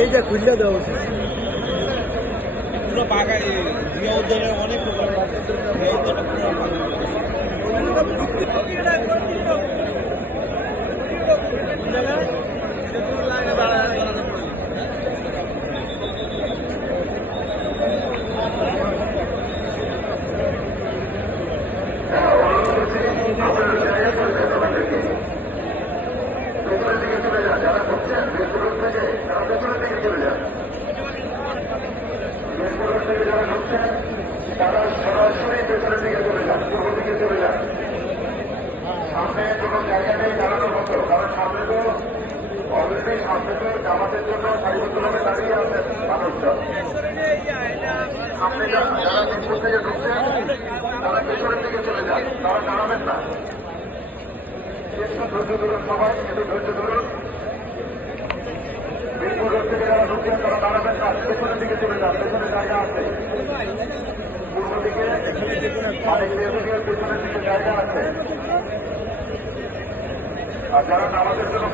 এইটা খুললে দেওয়া উচিত পুরো পাকা জিয়া উদ্যানে অনেক তারা সরাসরি পেছনের দিকে চলে যান, পূর্ব দিকে চলে যান। সামনে কোনো জায়গা নেই দাঁড়ানোর মতো, কারণ সামনে তো অলরেডি সামনে তো জামাতের জন্য সারিবদ্ধভাবে দাঁড়িয়ে আছেন মানুষজন। সামনে যারা মিরপুর থেকে ঢুকছেন তারা পেছনের দিকে চলে যান, তারা দাঁড়াবেন না। একটু ধৈর্য ধরুন, সবাই একটু ধৈর্য ধরুন। মিরপুর রোড থেকে যারা ঢুকছেন তারা দাঁড়াবেন না, পেছনের দিকে চলে যান, পেছনে জায়গা আছে। পূর্ব দিকে পেছনের দিকে জায়গা আছে। আর যারা নামাজের জন্য